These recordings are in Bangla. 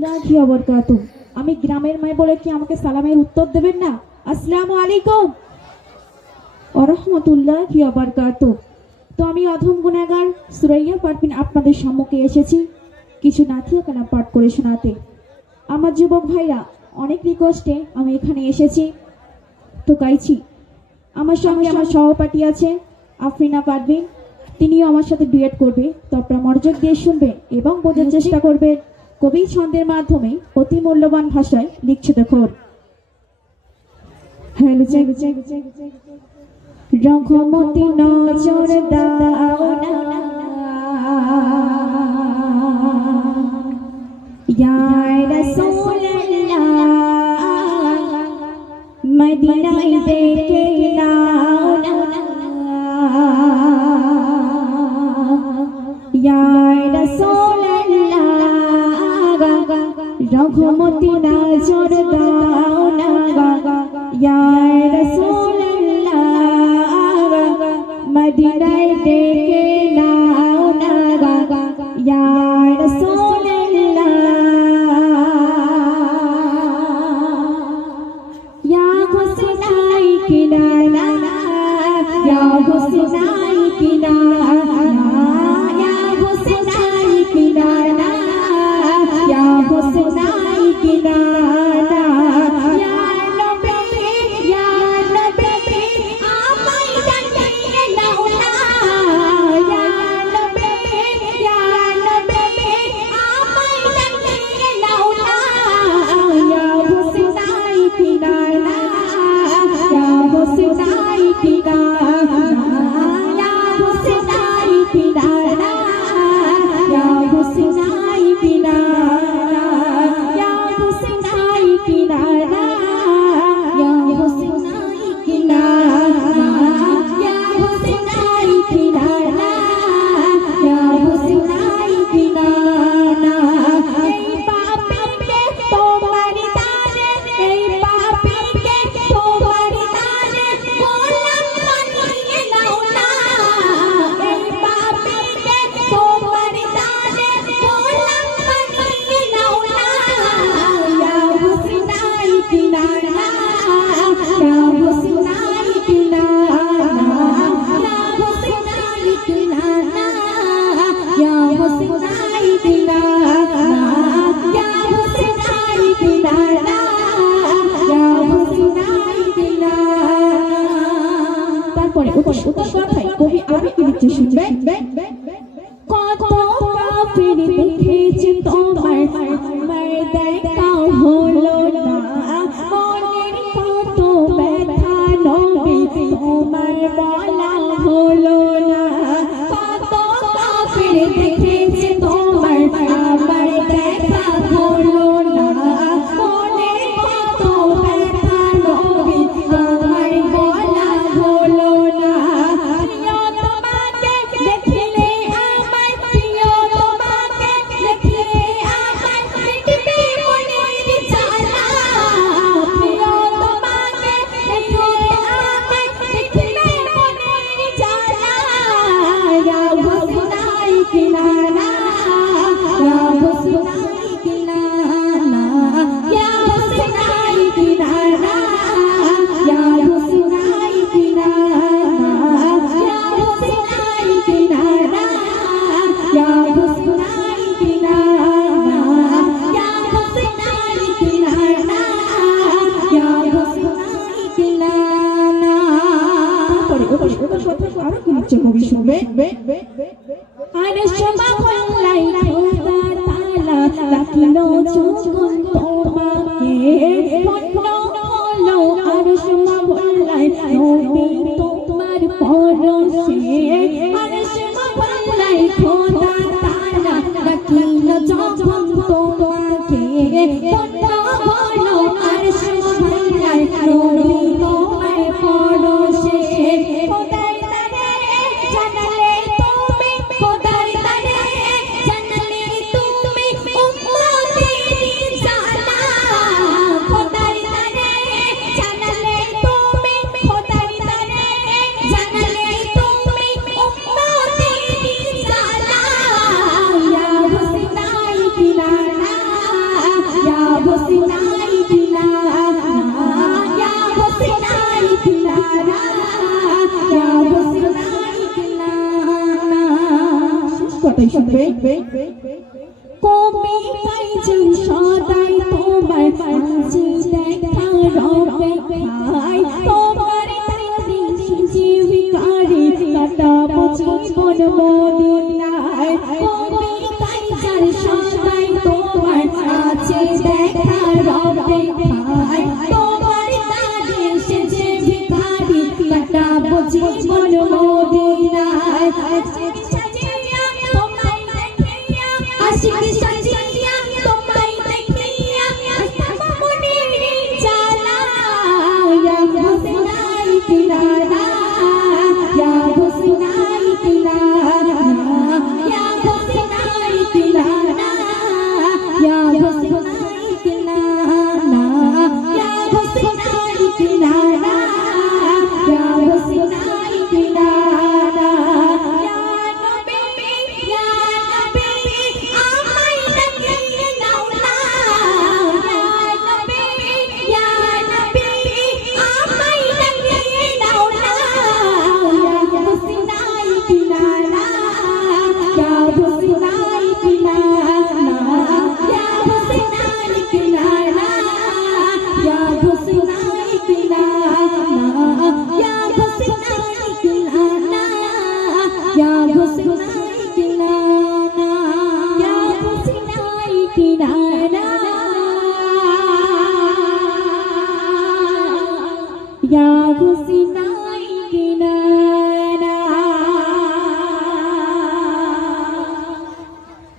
কি বরকাতু আমি গ্রামের মাই বলে কি আমাকে সালামের উত্তর দেবেন না? আসসালামু আলাইকুম ওয়া রাহমাতুল্লাহি ওয়া বারাকাতুহু। তো আমি অধম গুনাহগার সুরাইয়া পারভিন আপনাদের সম্মুখে এসেছি কিছু নাথিয়া কালাম পাঠ করে শোনাতে। আমার যুবক ভাইরা অনেক রিকোয়েস্টে আমি এখানে এসেছি, তো গাইছি। আমার সঙ্গে আমার সহপাঠী আছে আফরিনা পারভিন, তিনিও আমার সাথে ডুয়েট করবে। তো আপনারা মনোযোগ দিয়ে শুনবেন এবং বোঝার চেষ্টা করবেন। কবি ছন্দের মাধ্যমে অতি মূল্যবান ভাষায় লিখছে দেখুন। রঘুমতি নজর দাও না ইয়া রাসূলুল্লাহ, মদিনায় দেখে নাও না ইয়া রাসূলুল্লাহ, রঘুমতি নজর দাও না ইয়া রাসূলুল্লাহ, মদিনায় দেখে নাও না ইয়া রাসূলুল্লাহ, ইয়া হুসনাই কিনারা ইয়া হুসনাই কিনারা ইয়া হুসনাই কিনারা ইয়া হুসনাই কিনারা ইয়া নবী আমায় জানিয়ে দাও না ইয়া নবী আমায় জানিয়ে দাও না ইয়া হুসনাই কিনারা ইয়া হুসনাই কিনারা ইয়া হুসনাই কিনারা ইয়া হুসনাই কিনারা ইয়া হুসনাই কিনারা ইয়া হুসনাই কিনারা ইয়া হুসনাই কিনারা ইয়া হুসনাই কিনারা। এই পাপীকে তোমার দানে এই পাপীকে তোমার দানে গোলাম বানিয়ে নাও না এই পাপীকে তোমার দানে গোলাম বানিয়ে নাও না ইয়া হুসনাই কিনারা ইয়া হুসনাই কিনারা ইয়া হুসনাই কিনারা ইয়া হুসনাই কিনারা ইয়া হুসনাই কিনারা ইয়া হুসনাই কিনারা। তারপরে উত্তর কথাই কবি আরো কি লিখছে শুনবেন। কত কাফির দেখেছি তোমার আমার দেখা হলো না, মনের কত ব্যথা নবী তোমার বলা হলো না। কত কাফির দেখেছি তোমার আমার দেখা হলো না, মনের কত ব্যথা নবী তোমার বলা হলো না। প্রিয় তোমাকে দেখলে আমার প্রিয় তোমাকে দেখলে আমার মিটবে মনের জ্বালা, প্রিয় তোমাকে দেখলে আমার মিটবে মনের জ্বালা ইয়া হুসনাই কিনারা ইয়া হুসনাই কিনারা ইয়া হুসনাই কিনারা ইয়া হুসনাই কিনারা ইয়া হুসনাই কিনারা ইয়া হুসনাই কিনারা ইয়া হুসনাই কিনারা ইয়া হুসনাই কিনারা। তারপরে ওটা কথা আরো কি লিখছে কবি শুনবেন। আরশ মহল্লায় খোদা তাআলা রাখিলো যখন তোমাকে, ধন্য হলো আরশ মহল্লায় নবী তোমার পরশে। আরশ মহল্লায় খোদা তাআলা রাখিলো যখন তোমাকে, ধন্য হলো আরশ মহল্লায় নবী তোমার পরশে। খোদার দানে জানালে তুমি খোদার দানে জানালে তুমি উম্মতেরই জানা, খোদার দানে জানালে তুমি খোদার দানে কথাই শুনবে। কবিতাই যেন সদাই তোমার মাঝে দেখা রবে ভাই, তোমার তারি জীবিকারে কাটাবো জীবন মদিনায়। কবিতাই যেন সদাই তোমার মাঝে দেখা রবে ভাই, তোমার তারি জীবিকারে কাটাবো জীবন মদিনায়। আশিক সাজিয়া তোমায় দেখিয়া আসব মনের জালা, ইয়া হুসনাই তিলানা, ইয়া হুসনাই তিলানা, ইয়া হুসনাই তিলানা, ইয়া হুসনাই তিলানা, ইয়া হুসনাই তিলানা, ইয়া হুসনাই তিলানা।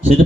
সেটা